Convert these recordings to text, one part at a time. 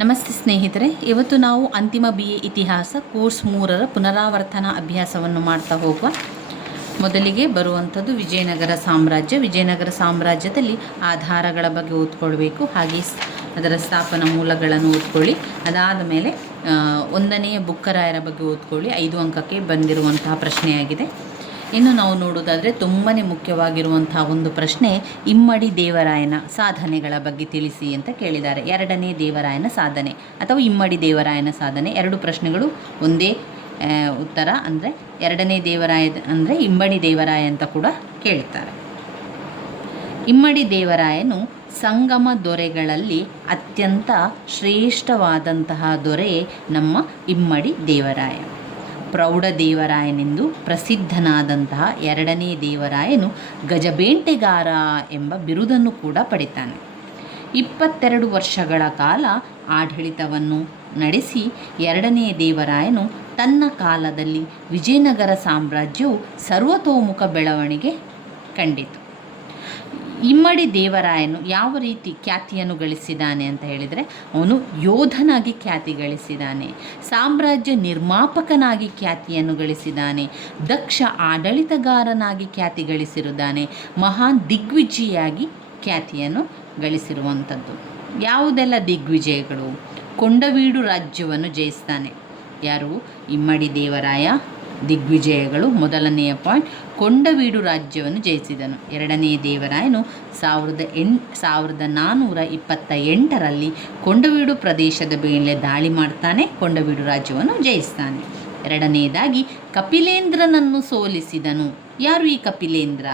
ನಮಸ್ತೆ ಸ್ನೇಹಿತರೆ, ಇವತ್ತು ನಾವು ಅಂತಿಮ BA ಇತಿಹಾಸ ಕೋರ್ಸ್ 3ರ ಪುನರಾವರ್ತನಾ ಅಭ್ಯಾಸವನ್ನು ಮಾಡ್ತಾ ಹೋಗುವ. ಮೊದಲಿಗೆ ಬರುವಂಥದ್ದು ವಿಜಯನಗರ ಸಾಮ್ರಾಜ್ಯ. ವಿಜಯನಗರ ಸಾಮ್ರಾಜ್ಯದಲ್ಲಿ ಆಧಾರಗಳ ಬಗ್ಗೆ ಓದ್ಕೊಳ್ಬೇಕು, ಹಾಗೆ ಅದರ ಸ್ಥಾಪನಾ ಮೂಲಗಳನ್ನು ಓದ್ಕೊಳ್ಳಿ. ಅದಾದ ಮೇಲೆ 1ನೇ ಬುಕ್ಕರಾಯರ ಬಗ್ಗೆ ಓದ್ಕೊಳ್ಳಿ. 5 ಅಂಕಕ್ಕೆ ಬಂದಿರುವಂತಹ ಪ್ರಶ್ನೆಯಾಗಿದೆ. ಇನ್ನು ನಾವು ನೋಡೋದಾದರೆ ತುಂಬಾ ಮುಖ್ಯವಾಗಿರುವಂತಹ ಒಂದು ಪ್ರಶ್ನೆ, ಇಮ್ಮಡಿ ದೇವರಾಯನ ಸಾಧನೆಗಳ ಬಗ್ಗೆ ತಿಳಿಸಿ ಅಂತ ಕೇಳಿದ್ದಾರೆ. 2ನೇ ದೇವರಾಯನ ಸಾಧನೆ ಅಥವಾ ಇಮ್ಮಡಿ ದೇವರಾಯನ ಸಾಧನೆ, 2 ಪ್ರಶ್ನೆಗಳು ಒಂದೇ ಉತ್ತರ. ಅಂದರೆ 2ನೇ ದೇವರಾಯ ಅಂದರೆ ಇಮ್ಮಡಿ ದೇವರಾಯ ಅಂತ ಕೂಡ ಕೇಳ್ತಾರೆ. ಇಮ್ಮಡಿ ದೇವರಾಯನು ಸಂಗಮ ದೊರೆಗಳಲ್ಲಿ ಅತ್ಯಂತ ಶ್ರೇಷ್ಠವಾದಂತಹ ದೊರೆ ನಮ್ಮ ಇಮ್ಮಡಿ ದೇವರಾಯ. ಪ್ರೌಢ ದೇವರಾಯನೆಂದು ಪ್ರಸಿದ್ಧನಾದಂತಹ 2ನೇ ದೇವರಾಯನು ಗಜಬೇಂಟೆಗಾರ ಎಂಬ ಬಿರುದನ್ನು ಕೂಡ ಪಡಿತಾನೆ. 22 ವರ್ಷಗಳ ಕಾಲ ಆಡಳಿತವನ್ನು ನಡೆಸಿ 2ನೇ ದೇವರಾಯನು ತನ್ನ ಕಾಲದಲ್ಲಿ ವಿಜಯನಗರ ಸಾಮ್ರಾಜ್ಯವು ಸರ್ವತೋಮುಖ ಬೆಳವಣಿಗೆ ಕಂಡಿತು. ಇಮ್ಮಡಿ ದೇವರಾಯನು ಯಾವ ರೀತಿ ಖ್ಯಾತಿಯನ್ನು ಗಳಿಸಿದ್ದಾನೆ ಅಂತ ಹೇಳಿದರೆ, ಅವನು ಯೋಧನಾಗಿ ಖ್ಯಾತಿ ಗಳಿಸಿದ್ದಾನೆ, ಸಾಮ್ರಾಜ್ಯ ನಿರ್ಮಾಪಕನಾಗಿ ಖ್ಯಾತಿಯನ್ನು ಗಳಿಸಿದ್ದಾನೆ, ದಕ್ಷ ಆಡಳಿತಗಾರನಾಗಿ ಖ್ಯಾತಿ ಗಳಿಸಿರುತ್ತಾನೆ, ಮಹಾನ್ ದಿಗ್ವಿಜಯಿಯಾಗಿ ಖ್ಯಾತಿಯನ್ನು ಗಳಿಸಿರುವಂಥದ್ದು. ಯಾವುದೆಲ್ಲ ದಿಗ್ವಿಜಯಗಳು? ಕೊಂಡವೀಡು ರಾಜ್ಯವನ್ನು ಜಯಿಸ್ತಾನೆ. ಯಾರು? ಇಮ್ಮಡಿ ದೇವರಾಯ. ದಿಗ್ವಿಜಯಗಳು, ಮೊದಲನೆಯ ಪಾಯಿಂಟ್, ಕೊಂಡವೀಡು ರಾಜ್ಯವನ್ನು ಜಯಿಸಿದನು. 2ನೇ ದೇವರಾಯನು 1428ರಲ್ಲಿ ಕೊಂಡವೀಡು ಪ್ರದೇಶದ ಮೇಲೆ ದಾಳಿ ಮಾಡ್ತಾನೆ, ಕೊಂಡವೀಡು ರಾಜ್ಯವನ್ನು ಜಯಿಸ್ತಾನೆ. 2ನೇದಾಗಿ ಕಪಿಲೇಂದ್ರನನ್ನು ಸೋಲಿಸಿದನು. ಯಾರು ಈ ಕಪಿಲೇಂದ್ರ?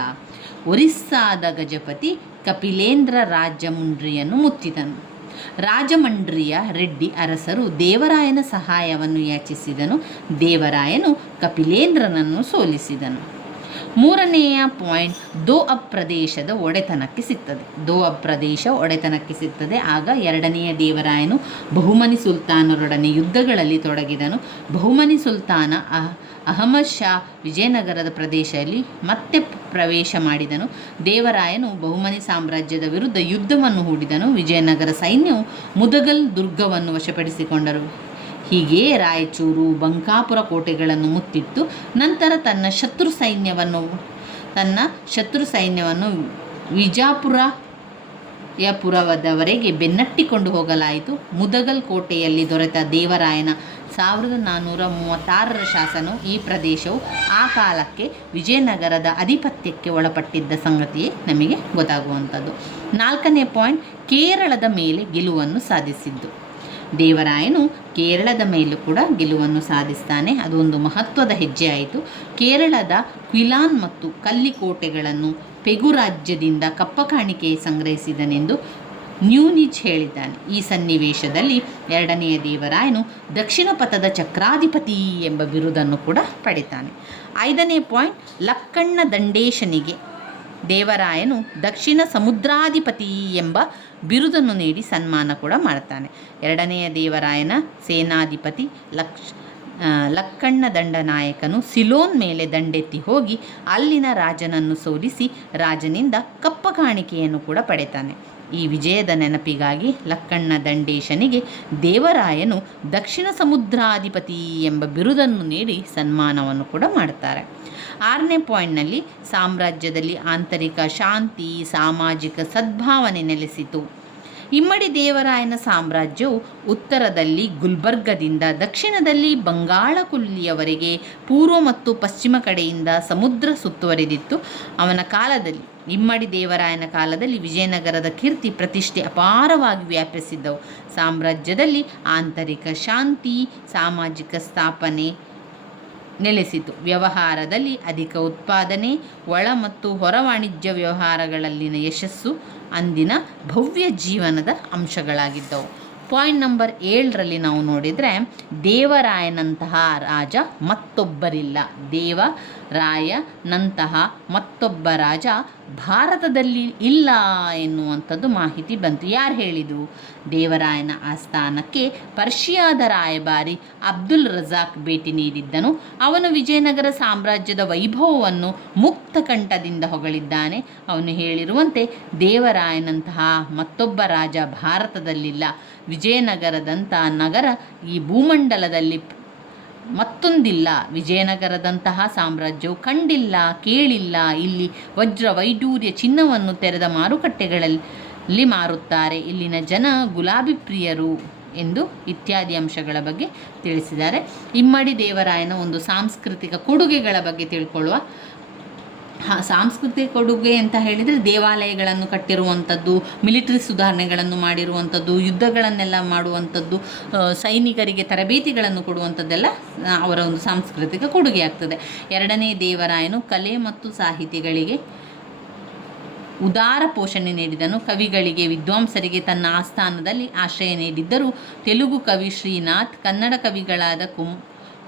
ಒರಿಸ್ಸಾದ ಗಜಪತಿ ಕಪಿಲೇಂದ್ರ ರಾಜಮುಂಡ್ರಿಯನ್ನು ಮುತ್ತಿದನು. ರಾಜಮಂಡ್ರಿಯ ರೆಡ್ಡಿ ಅರಸರು ದೇವರಾಯನ ಸಹಾಯವನ್ನು ಯಾಚಿಸಿದನು. ದೇವರಾಯನು ಕಪಿಲೇಂದ್ರನನ್ನು ಸೋಲಿಸಿದನು. 3ನೆಯ ಪಾಯಿಂಟ್, ದೋಅಬ್ ಪ್ರದೇಶದ ಒಡೆತನಕ್ಕೆ ಸಿಗ್ತದೆ. ದೋಅಬ್ ಪ್ರದೇಶ ಒಡೆತನಕ್ಕೆ ಸಿಗ್ತದೆ. ಆಗ 2ನೇ ದೇವರಾಯನು ಬಹುಮನಿ ಸುಲ್ತಾನರೊಡನೆ ಯುದ್ಧಗಳಲ್ಲಿ ತೊಡಗಿದನು. ಬಹುಮನಿ ಸುಲ್ತಾನ ಅಹಮದ್ ಶಾ ವಿಜಯನಗರದ ಪ್ರದೇಶದಲ್ಲಿ ಮತ್ತೆ ಪ್ರವೇಶ ಮಾಡಿದನು. ದೇವರಾಯನು ಬಹುಮನಿ ಸಾಮ್ರಾಜ್ಯದ ವಿರುದ್ಧ ಯುದ್ಧವನ್ನು ಹೂಡಿದನು. ವಿಜಯನಗರ ಸೈನ್ಯವು ಮುದಗಲ್ ದುರ್ಗವನ್ನು ವಶಪಡಿಸಿಕೊಂಡರು. ಹೀಗೆ ರಾಯಚೂರು, ಬಂಕಾಪುರ ಕೋಟೆಗಳನ್ನು ಮುತ್ತಿತ್ತು. ನಂತರ ತನ್ನ ಶತ್ರು ಸೈನ್ಯವನ್ನು ವಿಜಾಪುರದವರೆಗೆ ಬೆನ್ನಟ್ಟಿಕೊಂಡು ಹೋಗಲಾಯಿತು. ಮುದಗಲ್ ಕೋಟೆಯಲ್ಲಿ ದೊರೆತ ದೇವರಾಯನ 1436ರ ಶಾಸನವು ಈ ಪ್ರದೇಶವು ಆ ಕಾಲಕ್ಕೆ ವಿಜಯನಗರದ ಅಧಿಪತ್ಯಕ್ಕೆ ಒಳಪಟ್ಟಿದ್ದ ಸಂಗತಿಯೇ ನಮಗೆ ಗೊತ್ತಾಗುವಂಥದ್ದು. 4ನೇ ಪಾಯಿಂಟ್, ಕೇರಳದ ಮೇಲೆ ಗೆಲುವನ್ನು ಸಾಧಿಸಿದ್ದು. ದೇವರಾಯನು ಕೇರಳದ ಮೇಲೂ ಕೂಡ ಗೆಲುವನ್ನು ಸಾಧಿಸ್ತಾನೆ. ಅದು ಒಂದು ಮಹತ್ವದ ಹೆಜ್ಜೆ ಆಯಿತು. ಕೇರಳದ ಕ್ವಿಲಾನ್ ಮತ್ತು ಕಲ್ಲಿಕೋಟೆಗಳನ್ನು ಪೆಗು ರಾಜ್ಯದಿಂದ ಕಪ್ಪಕಾಣಿಕೆ ಸಂಗ್ರಹಿಸಿದನೆಂದು ನ್ಯೂನಿಜ್ ಹೇಳಿದ್ದಾನೆ. ಈ ಸನ್ನಿವೇಶದಲ್ಲಿ 2ನೇ ದೇವರಾಯನು ದಕ್ಷಿಣ ಪಥದ ಚಕ್ರಾಧಿಪತಿ ಎಂಬ ಬಿರುದನ್ನು ಕೂಡ ಪಡಿತಾನೆ. 5ನೇ ಪಾಯಿಂಟ್, ಲಕ್ಕಣ್ಣ ದಂಡೇಶನಿಗೆ ದೇವರಾಯನು ದಕ್ಷಿಣ ಸಮುದ್ರಾಧಿಪತಿ ಎಂಬ ಬಿರುದನ್ನು ನೀಡಿ ಸನ್ಮಾನ ಕೂಡ ಮಾಡ್ತಾನೆ. 2ನೇ ದೇವರಾಯನ ಸೇನಾಧಿಪತಿ ಲಕ್ಕಣ್ಣ ದಂಡನಾಯಕನು ಸಿಲೋನ್ ಮೇಲೆ ದಂಡೆತ್ತಿ ಹೋಗಿ ಅಲ್ಲಿನ ರಾಜನನ್ನು ಸೋಲಿಸಿ ರಾಜನಿಂದ ಕಪ್ಪಕಾಣಿಕೆಯನ್ನು ಕೂಡ ಪಡೆತಾನೆ. ಈ ವಿಜಯದ ನೆನಪಿಗಾಗಿ ಲಕ್ಕಣ್ಣ ದಂಡೇಶನಿಗೆ ದೇವರಾಯನು ದಕ್ಷಿಣ ಸಮುದ್ರಾಧಿಪತಿ ಎಂಬ ಬಿರುದನ್ನು ನೀಡಿ ಸನ್ಮಾನವನ್ನು ಕೂಡ ಮಾಡ್ತಾರೆ. 6ನೇ ಪಾಯಿಂಟ್ನಲ್ಲಿ ಸಾಮ್ರಾಜ್ಯದಲ್ಲಿ ಆಂತರಿಕ ಶಾಂತಿ, ಸಾಮಾಜಿಕ ಸದ್ಭಾವನೆ ನೆಲೆಸಿತು. ಇಮ್ಮಡಿ ದೇವರಾಯನ ಸಾಮ್ರಾಜ್ಯವು ಉತ್ತರದಲ್ಲಿ ಗುಲ್ಬರ್ಗದಿಂದ ದಕ್ಷಿಣದಲ್ಲಿ ಬಂಗಾಳಕೊಲ್ಲಿಯವರೆಗೆ ಪೂರ್ವ ಮತ್ತು ಪಶ್ಚಿಮ ಕಡೆಯಿಂದ ಸಮುದ್ರ ಸುತ್ತುವರಿದಿತ್ತು. ಅವನ ಕಾಲದಲ್ಲಿ, ಇಮ್ಮಡಿ ದೇವರಾಯನ ಕಾಲದಲ್ಲಿ ವಿಜಯನಗರದ ಕೀರ್ತಿ ಪ್ರತಿಷ್ಠೆ ಅಪಾರವಾಗಿ ವ್ಯಾಪಿಸಿದ್ದವು. ಸಾಮ್ರಾಜ್ಯದಲ್ಲಿ ಆಂತರಿಕ ಶಾಂತಿ, ಸಾಮಾಜಿಕ ಸ್ಥಾಪನೆ ನೆಲೆಸಿತು. ವ್ಯವಹಾರದಲ್ಲಿ ಅಧಿಕ ಉತ್ಪಾದನೆ, ಒಳ ಮತ್ತು ಹೊರ ವಾಣಿಜ್ಯ ವ್ಯವಹಾರಗಳಲ್ಲಿನ ಯಶಸ್ಸು ಅಂದಿನ ಭವ್ಯ ಜೀವನದ ಅಂಶಗಳಾಗಿದ್ದವು. ಪಾಯಿಂಟ್ ನಂಬರ್ 7ರಲ್ಲಿ ನಾವು ನೋಡಿದರೆ, ದೇವರಾಯನಂತಹ ರಾಜ ಮತ್ತೊಬ್ಬರಿಲ್ಲ. ದೇವರಾಯನಂತಹ ಮತ್ತೊಬ್ಬ ರಾಜ ಭಾರತದಲ್ಲಿ ಇಲ್ಲ ಎನ್ನುವಂಥದ್ದು ಮಾಹಿತಿ ಬಂತು. ಯಾರು ಹೇಳಿದರು? ದೇವರಾಯನ ಆಸ್ಥಾನಕ್ಕೆ ಪರ್ಷಿಯಾದ ರಾಯಭಾರಿ ಅಬ್ದುಲ್ ರಜಾಕ್ ಭೇಟಿ ನೀಡಿದ್ದನು. ಅವನು ವಿಜಯನಗರ ಸಾಮ್ರಾಜ್ಯದ ವೈಭವವನ್ನು ಮುಕ್ತ ಕಂಠದಿಂದ ಹೊಗಳಿದ್ದಾನೆ. ಅವನು ಹೇಳಿರುವಂತೆ ದೇವರಾಯನಂತಹ ಮತ್ತೊಬ್ಬ ರಾಜ ಭಾರತದಲ್ಲಿಲ್ಲ. ವಿಜಯನಗರದಂಥ ನಗರ ಈ ಭೂಮಂಡಲದಲ್ಲಿ ಮತ್ತೊಂದಿಲ್ಲ. ವಿಜಯನಗರದಂತಹ ಸಾಮ್ರಾಜ್ಯವು ಕಂಡಿಲ್ಲ, ಕೇಳಿಲ್ಲ. ಇಲ್ಲಿ ವಜ್ರ ವೈಡೂರ್ಯ ಚಿನ್ನವನ್ನು ತೆರೆದ ಮಾರುಕಟ್ಟೆಗಳಲ್ಲಿ ಮಾರುತ್ತಾರೆ. ಇಲ್ಲಿನ ಜನ ಗುಲಾಬಿ ಪ್ರಿಯರು ಎಂದು ಇತ್ಯಾದಿ ಅಂಶಗಳ ಬಗ್ಗೆ ತಿಳಿಸಿದ್ದಾರೆ. ಇಮ್ಮಡಿ ದೇವರಾಯನ ಒಂದು ಸಾಂಸ್ಕೃತಿಕ ಕೊಡುಗೆಗಳ ಬಗ್ಗೆ ತಿಳ್ಕೊಳ್ಳುವ. ಸಾಂಸ್ಕೃತಿಕ ಕೊಡುಗೆ ಅಂತ ಹೇಳಿದರೆ ದೇವಾಲಯಗಳನ್ನು ಕಟ್ಟಿರುವಂಥದ್ದು, ಮಿಲಿಟರಿ ಸುಧಾರಣೆಗಳನ್ನು ಮಾಡಿರುವಂಥದ್ದು, ಯುದ್ಧಗಳನ್ನೆಲ್ಲ ಮಾಡುವಂಥದ್ದು, ಸೈನಿಕರಿಗೆ ತರಬೇತಿಗಳನ್ನು ಕೊಡುವಂಥದ್ದೆಲ್ಲ ಅವರ ಒಂದು ಸಾಂಸ್ಕೃತಿಕ ಕೊಡುಗೆ ಆಗ್ತದೆ. ಎರಡನೇ ದೇವರಾಯನು ಕಲೆ ಮತ್ತು ಸಾಹಿತಿಗಳಿಗೆ ಉದಾರ ಪೋಷಣೆ ನೀಡಿದನು. ಕವಿಗಳಿಗೆ, ವಿದ್ವಾಂಸರಿಗೆ ತನ್ನ ಆಸ್ಥಾನದಲ್ಲಿ ಆಶ್ರಯ ನೀಡಿದ್ದರು. ತೆಲುಗು ಕವಿ ಶ್ರೀನಾಥ್, ಕನ್ನಡ ಕವಿಗಳಾದ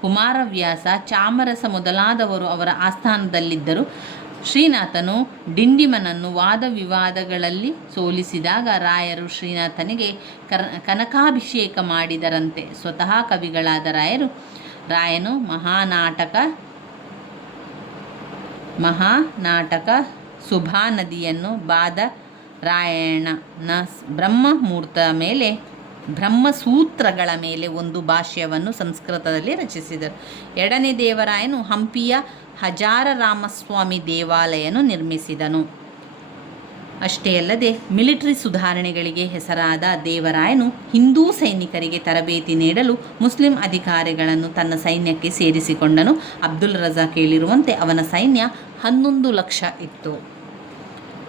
ಕುಮಾರವ್ಯಾಸ, ಚಾಮರಸ ಮೊದಲಾದವರು ಅವರ ಆಸ್ಥಾನದಲ್ಲಿದ್ದರು. ಶ್ರೀನಾಥನು ಡಿಂಡಿಮನನ್ನು ವಾದ ವಿವಾದಗಳಲ್ಲಿ ಸೋಲಿಸಿದಾಗ ರಾಯರು ಶ್ರೀನಾಥನಿಗೆ ಕನಕಾಭಿಷೇಕ ಮಾಡಿದರಂತೆ. ಸ್ವತಃ ಕವಿಗಳಾದ ರಾಯನು ಮಹಾನಾಟಕ ಸುಭಾ ನದಿಯನ್ನು ಬಾದರಾಯಣನ ಬ್ರಹ್ಮಸೂತ್ರಗಳ ಮೇಲೆ ಒಂದು ಭಾಷ್ಯವನ್ನು ಸಂಸ್ಕೃತದಲ್ಲಿ ರಚಿಸಿದರು. ಎರಡನೇ ದೇವರಾಯನು ಹಂಪಿಯ ಹಜಾರರಾಮಸ್ವಾಮಿ ದೇವಾಲಯವನ್ನು ನಿರ್ಮಿಸಿದನು. ಅಷ್ಟೇ ಅಲ್ಲದೆ ಮಿಲಿಟರಿ ಸುಧಾರಣೆಗಳಿಗೆ ಹೆಸರಾದ ದೇವರಾಯನು ಹಿಂದೂ ಸೈನಿಕರಿಗೆ ತರಬೇತಿ ನೀಡಲು ಮುಸ್ಲಿಂ ಅಧಿಕಾರಿಗಳನ್ನು ತನ್ನ ಸೈನ್ಯಕ್ಕೆ ಸೇರಿಸಿಕೊಂಡನು. ಅಬ್ದುಲ್ ರಜಾಕ್ ಹೇಳಿರುವಂತೆ ಅವನ ಸೈನ್ಯ 11 ಲಕ್ಷ ಇತ್ತು.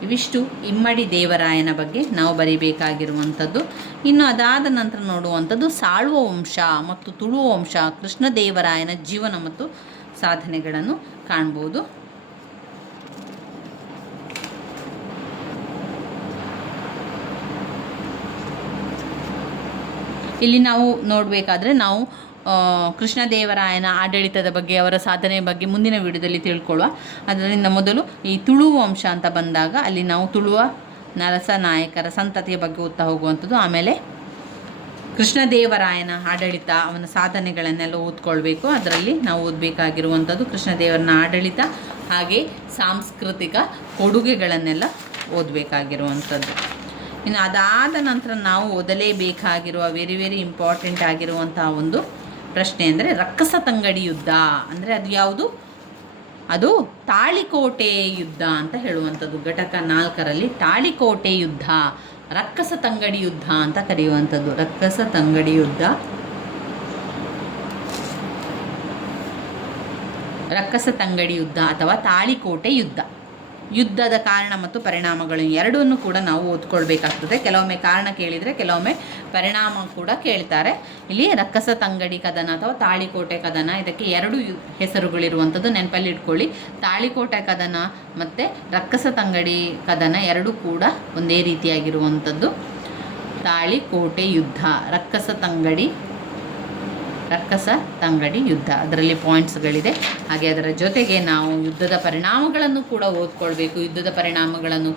ಇವಿಷ್ಟು ಇಮ್ಮಡಿ ದೇವರಾಯನ ಬಗ್ಗೆ ನಾವು ಬರೀಬೇಕಾಗಿರುವಂಥದ್ದು. ಇನ್ನು ಅದಾದ ನಂತರ ನೋಡುವಂಥದ್ದು ಸಾಳುವ ವಂಶ ಮತ್ತು ತುಳುವ ವಂಶ, ಕೃಷ್ಣದೇವರಾಯನ ಜೀವನ ಮತ್ತು ಸಾಧನೆಗಳನ್ನು ಕಾಣ್ಬೋದು. ಇಲ್ಲಿ ನಾವು ನೋಡಬೇಕಾದ್ರೆ ನಾವು ಕೃಷ್ಣದೇವರಾಯನ ಆಡಳಿತದ ಬಗ್ಗೆ, ಅವರ ಸಾಧನೆಯ ಬಗ್ಗೆ ಮುಂದಿನ ವಿಡಿಯೋದಲ್ಲಿ ತಿಳ್ಕೊಳ್ಳುವ. ಅದರಿಂದ ಮೊದಲು ಈ ತುಳುವ ವಂಶ ಅಂತ ಬಂದಾಗ ಅಲ್ಲಿ ನಾವು ತುಳುವ ನರಸನಾಯಕರ ಸಂತತಿಯ ಬಗ್ಗೆ ಓದ್ತಾ ಹೋಗುವಂಥದ್ದು. ಆಮೇಲೆ ಕೃಷ್ಣದೇವರಾಯನ ಆಡಳಿತ, ಅವನ ಸಾಧನೆಗಳನ್ನೆಲ್ಲ ಓದ್ಕೊಳ್ಬೇಕು. ಅದರಲ್ಲಿ ನಾವು ಓದಬೇಕಾಗಿರುವಂಥದ್ದು ಕೃಷ್ಣದೇವರನ ಆಡಳಿತ, ಹಾಗೆ ಸಾಂಸ್ಕೃತಿಕ ಕೊಡುಗೆಗಳನ್ನೆಲ್ಲ ಓದಬೇಕಾಗಿರುವಂಥದ್ದು. ಇನ್ನು ಅದಾದ ನಂತರ ನಾವು ಓದಲೇಬೇಕಾಗಿರುವ ವೆರಿ ಇಂಪಾರ್ಟೆಂಟ್ ಆಗಿರುವಂತಹ ಒಂದು ಪ್ರಶ್ನೆ ಅಂದರೆ ರಕ್ಕಸ ತಂಗಡಿ ಯುದ್ಧ ಅಂದರೆ ಅದು ಯಾವುದು? ಅದು ತಾಳಿಕೋಟೆ ಯುದ್ಧ ಅಂತ ಹೇಳುವಂಥದ್ದು. ಘಟಕ 4ರಲ್ಲಿ ತಾಳಿಕೋಟೆ ಯುದ್ಧ, ರಕ್ಕಸ ತಂಗಡಿ ಯುದ್ಧ ಅಂತ ಕರೆಯುವಂಥದ್ದು. ರಕ್ಕಸ ತಂಗಡಿ ಯುದ್ಧ ಅಥವಾ ತಾಳಿಕೋಟೆ ಯುದ್ಧ. ಯುದ್ಧದ ಕಾರಣ ಮತ್ತು ಪರಿಣಾಮಗಳು ಎರಡನ್ನೂ ಕೂಡ ನಾವು ಓದ್ಕೊಳ್ಬೇಕಾಗ್ತದೆ. ಕೆಲವೊಮ್ಮೆ ಕಾರಣ ಕೇಳಿದರೆ ಕೆಲವೊಮ್ಮೆ ಪರಿಣಾಮ ಕೂಡ ಕೇಳ್ತಾರೆ. ಇಲ್ಲಿ ರಕ್ಕಸ ತಂಗಡಿ ಕದನ ಅಥವಾ ತಾಳಿಕೋಟೆ ಕದನ, ಇದಕ್ಕೆ 2 ಹೆಸರುಗಳಿರುವಂಥದ್ದು, ನೆನಪಲ್ಲಿ ಇಟ್ಕೊಳ್ಳಿ. ತಾಳಿಕೋಟೆ ಕದನ ಮತ್ತು ರಕ್ಕಸ ತಂಗಡಿ ಕದನ ಎರಡೂ ಕೂಡ ಒಂದೇ ರೀತಿಯಾಗಿರುವಂಥದ್ದು. ತಾಳಿಕೋಟೆ ಯುದ್ಧ, ರಕ್ಕಸ ತಂಗಡಿ ಯುದ್ಧ, ಅದರಲ್ಲಿ ಪಾಯಿಂಟ್ಸ್ಗಳಿದೆ. ಹಾಗೆ ಅದರ ಜೊತೆಗೆ ನಾವು ಯುದ್ಧದ ಪರಿಣಾಮಗಳನ್ನು ಕೂಡ ಓದ್ಕೊಳ್ಬೇಕು. ಯುದ್ಧದ ಪರಿಣಾಮಗಳನ್ನು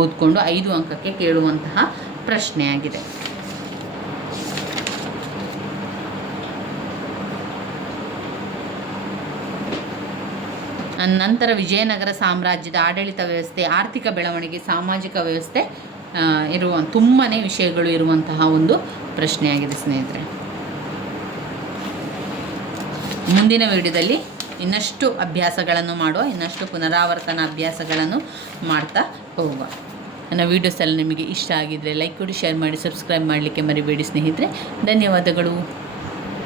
ಓದ್ಕೊಂಡು 5 ಅಂಕಕ್ಕೆ ಕೇಳುವಂತಹ ಪ್ರಶ್ನೆಯಾಗಿದೆ. ನಂತರ ವಿಜಯನಗರ ಸಾಮ್ರಾಜ್ಯದ ಆಡಳಿತ ವ್ಯವಸ್ಥೆ, ಆರ್ಥಿಕ ಬೆಳವಣಿಗೆ, ಸಾಮಾಜಿಕ ವ್ಯವಸ್ಥೆ ತುಂಬಾ ವಿಷಯಗಳು ಇರುವಂತಹ ಒಂದು ಪ್ರಶ್ನೆಯಾಗಿದೆ ಸ್ನೇಹಿತರೆ. ಮುಂದಿನ ವಿಡಿಯೋದಲ್ಲಿ ಇನ್ನಷ್ಟು ಅಭ್ಯಾಸಗಳನ್ನು ಮಾಡುವ, ಇನ್ನಷ್ಟು ಪುನರಾವರ್ತನ ಅಭ್ಯಾಸಗಳನ್ನು ಮಾಡ್ತಾ ಹೋಗುವ. ನನ್ನ ವೀಡಿಯೋಸ್ ಎಲ್ಲ ನಿಮಗೆ ಇಷ್ಟ ಆಗಿದ್ದರೆ ಲೈಕ್ ಕೊಡಿ, ಶೇರ್ ಮಾಡಿ, ಸಬ್ಸ್ಕ್ರೈಬ್ ಮಾಡಲಿಕ್ಕೆ ಮರಿಬೇಡಿ ಸ್ನೇಹಿತರೆ. ಧನ್ಯವಾದಗಳು.